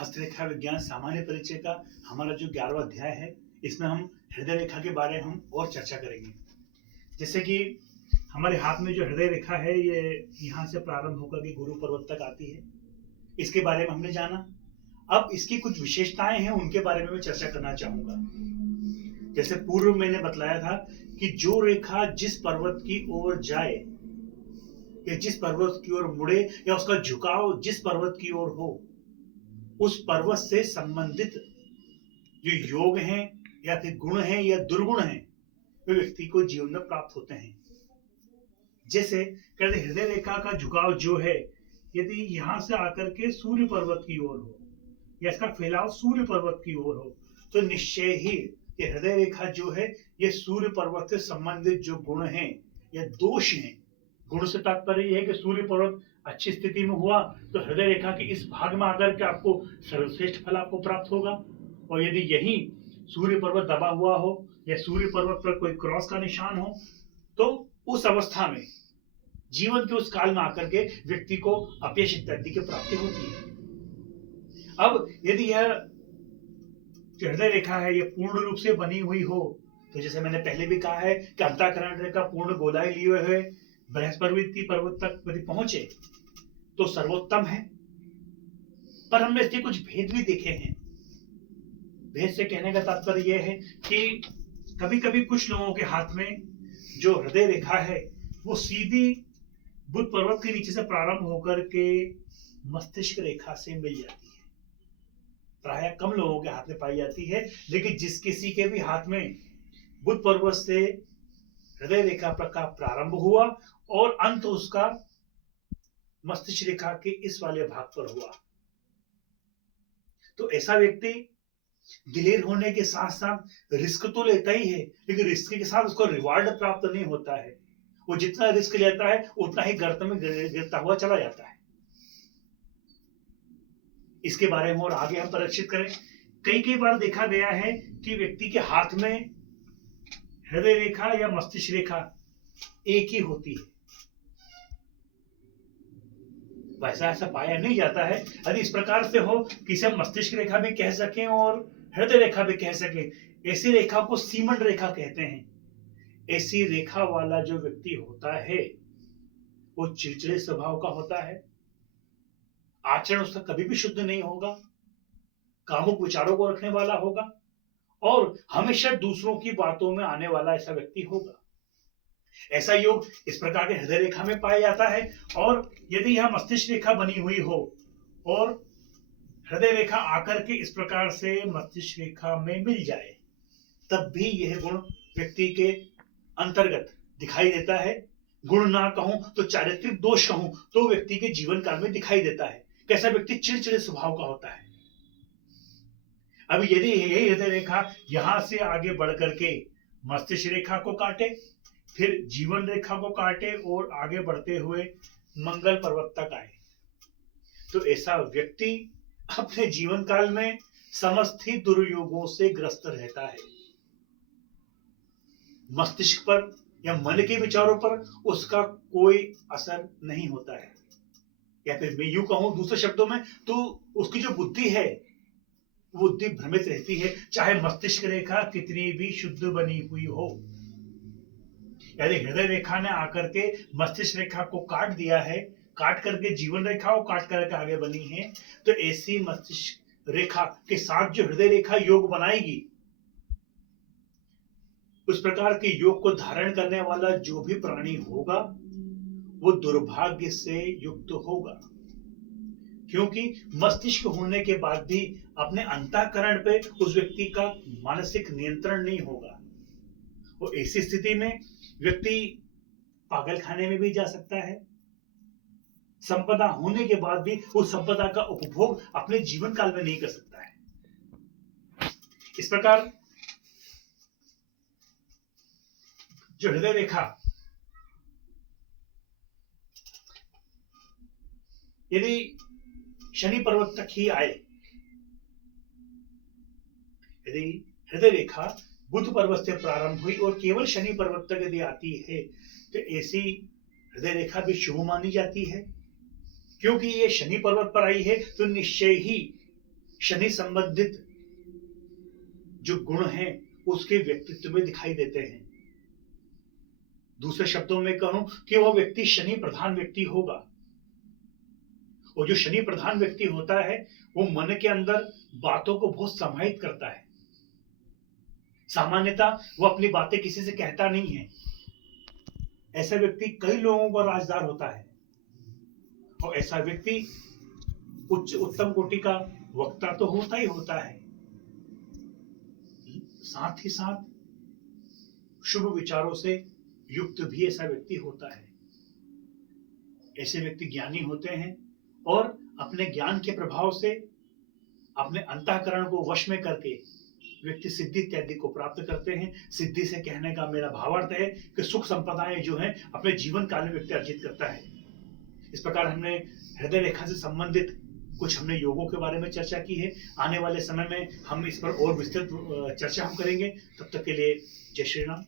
हस्तरेखा विज्ञान सामान्य परिचय का हमारा जो 11वां अध्याय है, इसमें हम हृदय रेखा के बारे में हम और चर्चा करेंगे। जैसे कि हमारे हाथ में जो हृदय रेखा है, ये यहाँ से प्रारंभ होकर के गुरु पर्वत तक आती है। इसके बारे में हमने जाना। अब इसकी कुछ विशेषताएं हैं, उनके बारे में मैं चर्चा करना चाहूंगा। जैसे पूर्व मैंने बतलाया था कि जो रेखा जिस पर्वत की ओर जाए या जिस पर्वत की ओर मुड़े या उसका झुकाव जिस पर्वत की ओर हो, उस पर्वत से संबंधित जो योग हैं या फिर गुण हैं या दुर्गुण हैं, वे व्यक्ति को जीवन में प्राप्त होते हैं। जैसे कहते हृदय रेखा का झुकाव जो है, यदि यहां से आकर के सूर्य पर्वत की ओर हो या इसका फैलाव सूर्य पर्वत की ओर हो, तो निश्चय ही ये हृदय रेखा जो है, ये सूर्य पर्वत से संबंधित जो गुण हैं या दोष हैं, गुण से तात्पर्य है कि सूर्य पर्वत अच्छी स्थिति में हुआ तो हृदय रेखा के इस भाग में आकर के आपको सर्वश्रेष्ठ फल आपको प्राप्त होगा। और यदि यही सूर्य पर्वत दबा हुआ हो या सूर्य पर्वत पर कोई क्रॉस का निशान हो, तो उस अवस्था में जीवन के उस काल में आकर के व्यक्ति को अपयश इत्यादि की प्राप्ति होती है। अब यदि यह हृदय रेखा है, ये पूर्ण रूप से बनी हुई हो, तो जैसे मैंने पहले भी कहा है कि अंतःकरण रेखा पूर्ण गोलाई लिए हुए बृहस्पति पर्वत तक यदि पहुंचे तो सर्वोत्तम है। पर हमने इसके कुछ भेद भी देखे हैं। भेद से कहने का तात्पर्य यह है कि कभी कभी कुछ लोगों के हाथ में जो हृदय रेखा है, वो सीधी बुध पर्वत के नीचे से प्रारंभ होकर के मस्तिष्क रेखा से मिल जाती है। प्रायः कम लोगों के हाथ में पाई जाती है, लेकिन जिस किसी के भी हाथ में बुध पर्वत से हृदय रेखा का प्रारंभ हुआ और अंत उसका मस्तिष्क रेखा के इस वाले भाग पर हुआ, तो ऐसा व्यक्ति दिलेर होने के साथ साथ रिस्क तो लेता ही है, लेकिन रिस्क के साथ उसको रिवार्ड प्राप्त नहीं होता है। वो जितना रिस्क लेता है उतना ही गर्त में गिरता हुआ चला जाता है। इसके बारे में और आगे हम परीक्षित करें। कई बार देखा गया है कि व्यक्ति के हाथ में हृदय रेखा या मस्तिष्क रेखा एक ही होती है। वैसा ऐसा पाया नहीं जाता है। यदि इस प्रकार से हो कि इसे मस्तिष्क रेखा भी कह सकें और हृदय रेखा भी कह सकें, ऐसी रेखा को सीमंड रेखा कहते हैं। ऐसी रेखा वाला जो व्यक्ति होता है, वो चिड़चिड़े स्वभाव का होता है। आचरण उसका कभी भी शुद्ध नहीं होगा, कामुक विचारों को रखने वाला होगा और हमेशा दूसरों की बातों में आने वाला ऐसा व्यक्ति होगा। ऐसा योग इस प्रकार के हृदय रेखा में पाया जाता है। और यदि यह मस्तिष्क रेखा बनी हुई हो और हृदय रेखा आकर के इस प्रकार से मस्तिष्क रेखा में मिल जाए, तब भी यह गुण व्यक्ति के अंतर्गत दिखाई देता है। गुण ना कहूं तो चारित्रिक दोष कहूं तो व्यक्ति के जीवन काल में दिखाई देता है। कैसा व्यक्ति चिड़चिड़े स्वभाव का होता है। अब यदि यही हृदय रेखा यहां से आगे बढ़ करके मस्तिष्क रेखा को काटे, फिर जीवन रेखा को काटे और आगे बढ़ते हुए मंगल पर्वत तक आए, तो ऐसा व्यक्ति अपने जीवन काल में समस्त ही दुर्योगों से ग्रस्त रहता है। मस्तिष्क पर या मन के विचारों पर उसका कोई असर नहीं होता है। या फिर मैं यूं कहूं दूसरे शब्दों में, तो उसकी जो बुद्धि है, बुद्धि भ्रमित रहती है, चाहे मस्तिष्क रेखा कितनी भी शुद्ध बनी हुई हो। यदि हृदय रेखा ने आकर के मस्तिष्क रेखा को काट दिया है, काट करके जीवन रेखा को काट करके आगे बनी है, तो ऐसी मस्तिष्क रेखा के साथ जो हृदय रेखा योग बनाएगी, उस प्रकार के योग को धारण करने वाला जो भी प्राणी होगा, वो दुर्भाग्य से युक्त होगा। क्योंकि मस्तिष्क होने के बाद भी अपने अंतःकरण पे उस व्यक्ति का मानसिक नियंत्रण नहीं होगा। वो ऐसी स्थिति में व्यक्ति पागल खाने में भी जा सकता है। संपदा होने के बाद भी उस संपदा का उपभोग अपने जीवन काल में नहीं कर सकता है। इस प्रकार जो हृदय रेखा यदि शनि पर्वत तक ही आए, यदि हृदय रेखा बुध पर्वत से प्रारंभ हुई और केवल शनि पर्वत तक यदि आती है, तो ऐसी हृदय रेखा भी शुभ मानी जाती है। क्योंकि ये शनि पर्वत पर आई है, तो निश्चय ही शनि संबंधित जो गुण हैं उसके व्यक्तित्व में दिखाई देते हैं। दूसरे शब्दों में कहूं कि वह व्यक्ति शनि प्रधान व्यक्ति होगा। और जो शनि प्रधान व्यक्ति होता है वो मन के अंदर बातों को बहुत समाहित करता है। सामान्यतः वो अपनी बातें किसी से कहता नहीं है। ऐसा व्यक्ति कई लोगों का राजदार होता है और ऐसा व्यक्ति उच्च उत्तम कोटि का वक्ता तो होता ही होता है, साथ ही साथ शुभ विचारों से युक्त भी ऐसा व्यक्ति होता है। ऐसे व्यक्ति ज्ञानी होते हैं और अपने ज्ञान के प्रभाव से अपने अंतःकरण को वश में करके व्यक्ति सिद्धि इत्यादि को प्राप्त करते हैं। सिद्धि से कहने का मेरा भावार्थ है कि सुख संपदाएं जो हैं अपने जीवन काल में व्यक्ति अर्जित करता है। इस प्रकार हमने हृदय रेखा से संबंधित कुछ हमने योगों के बारे में चर्चा की है। आने वाले समय में हम इस पर और विस्तृत चर्चा हम करेंगे। तब तक के लिए जय श्री राम।